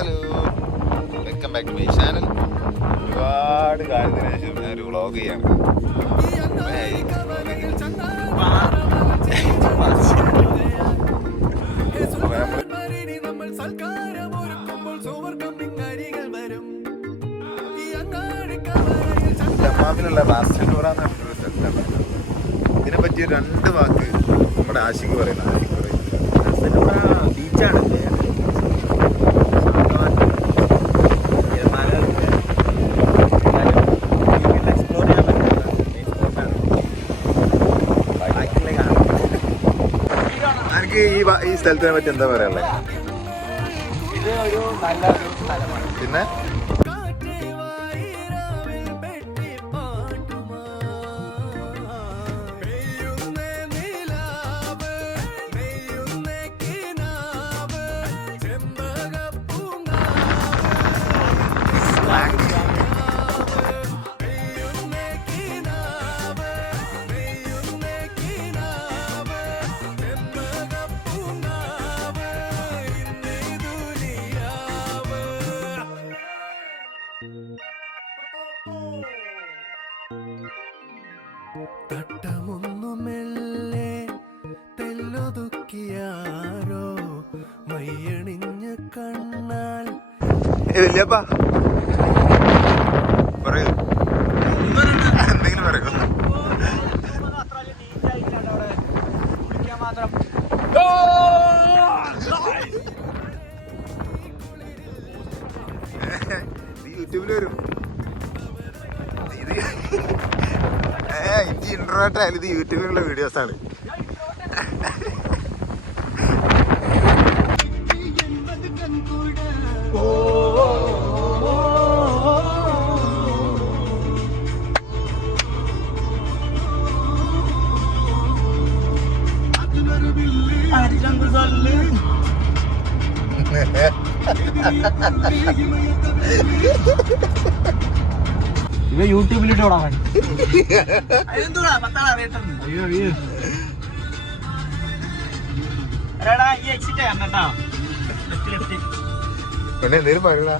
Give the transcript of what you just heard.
Hello, welcome back to my channel. ഒരുപാട് കാലത്തിന് ശേഷം ഞാനൊരു വ്ളോഗ് ചെയ്യാണ്. ദമാമിലുള്ള റാസ്റ്റോറ എന്ന് പറഞ്ഞൊരു സ്ഥലത്താണ്. ഇതിനെ പറ്റി 2 വാക്ക് നമ്മുടെ ആഷിക്ക് പറയുന്നത്. ബീച്ചാണ് എനിക്ക് ഈ സ്ഥലത്തിനെ പറ്റി എന്താ പറയാനുള്ളത്? ഇത് ഒരു നല്ലൊരു സ്ഥലമാണ്. പിന്നെ തട്ടമൊന്നുമെല്ലെ തെല്ലൊതുക്കിയാരോ മയ്യണിഞ്ഞ കണ്ണാൽ വല്യപ്പ പറയൂ, എന്തെങ്കിലും പറയൂ. യൂട്യൂബിൽ വരും ഇത്. എനിക്ക് ഇൻട്രോട്ട് ആയാലും ഇത് യൂട്യൂബിലുള്ള വീഡിയോസാണ്. ഇവ യൂട്യൂബിലിട്ട് വിടാൻ പിന്നെ എന്തേലും പറയടാ.